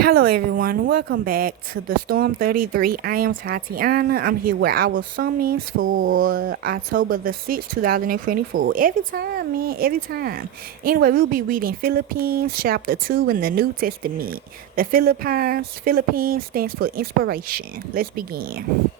Hello everyone, welcome back to the Storm 33. I am Tatiana. I'm here with our summons for October the 6th, 2024. Every time, man, every time. Anyway, we'll be reading Philippians chapter 2 in the New Testament. The Philippines stands for inspiration. Let's begin.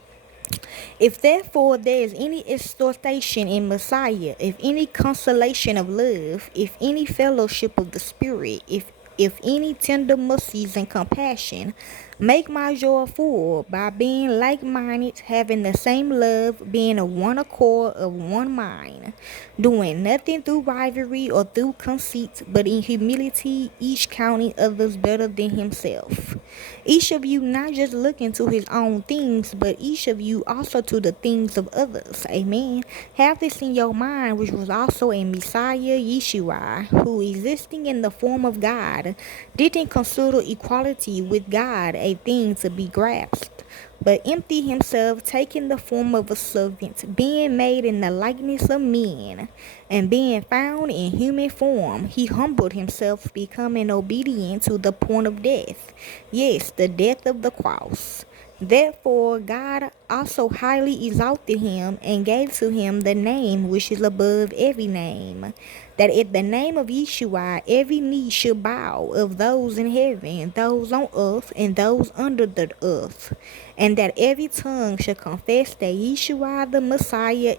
If therefore there is any exhortation in Messiah, if any consolation of love, if any fellowship of the Spirit, if any tender mercies and compassion, make my joy full by being like-minded, having the same love, being of one accord, of one mind, doing nothing through rivalry or through conceit, but in humility, each counting others better than himself. Each of you not just looking to his own things, but each of you also to the things of others. Amen. Have this in your mind, which was also in Messiah Yeshua, who existing in the form of God, didn't consider equality with God a thing to be grasped, but emptied himself, taking the form of a servant, being made in the likeness of men, and being found in human form, he humbled himself, becoming obedient to the point of death, yes, the death of the cross. Therefore God also highly exalted him, and gave to him the name which is above every name, that at the name of Yeshua every knee should bow, of those in heaven, those on earth, and those under the earth, and that every tongue should confess that Yeshua the Messiah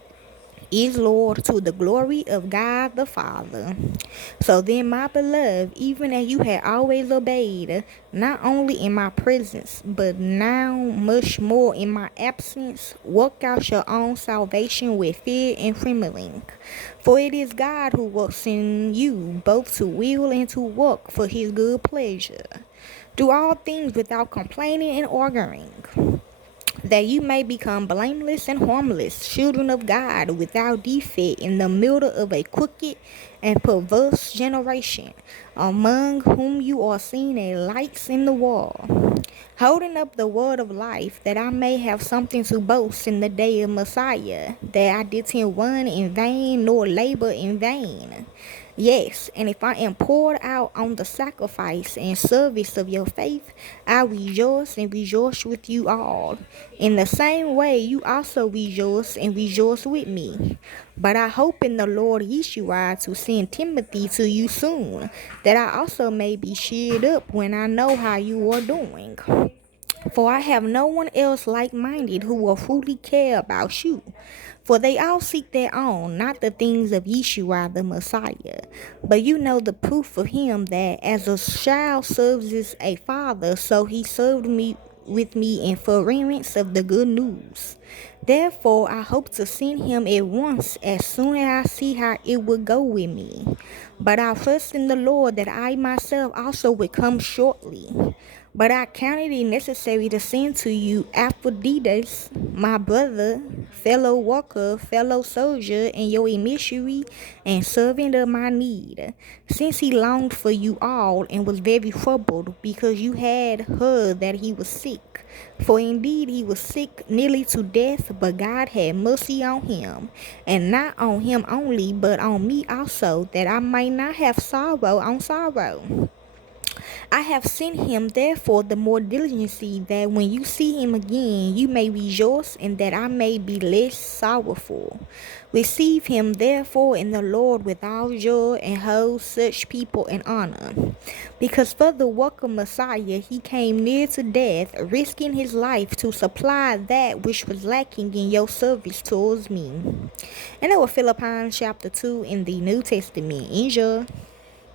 is Lord, to the glory of God the Father. So then, my beloved, even as you had always obeyed, not only in my presence, but now much more in my absence, work out your own salvation with fear and trembling. For it is God who works in you both to will and to work for his good pleasure. Do all things without complaining and arguing, that you may become blameless and harmless, children of God, without defect, in the middle of a crooked and perverse generation, among whom you are seen as lights in the world, holding up the word of life, that I may have something to boast in the day of Messiah, that I didn't run in vain nor labor in vain. Yes, and if I am poured out on the sacrifice and service of your faith, I rejoice and rejoice with you all. In the same way, you also rejoice and rejoice with me. But I hope in the Lord Yeshua to send Timothy to you soon, that I also may be cheered up when I know how you are doing. For I have no one else like-minded who will fully care about you. For they all seek their own, not the things of Yeshua the Messiah. But you know the proof of him, that as a child serves a father, so he served me with me in furtherance of the good news. Therefore I hope to send him at once, as soon as I see how it will go with me. But I trust in the Lord that I myself also will come shortly. But I counted it necessary to send to you Epaphroditus, my brother, fellow worker, fellow soldier, and your emissary and servant of my need, since he longed for you all and was very troubled, because you had heard that he was sick. For indeed he was sick nearly to death, but God had mercy on him, and not on him only, but on me also, that I might not have sorrow on sorrow. I have sent him therefore the more diligently, that when you see him again you may rejoice, and that I may be less sorrowful. Receive him therefore in the Lord with all joy, and hold such people in honor. Because for the work of Messiah he came near to death, risking his life to supply that which was lacking in your service towards me. And that was Philippians chapter 2 in the New Testament. Enjoy.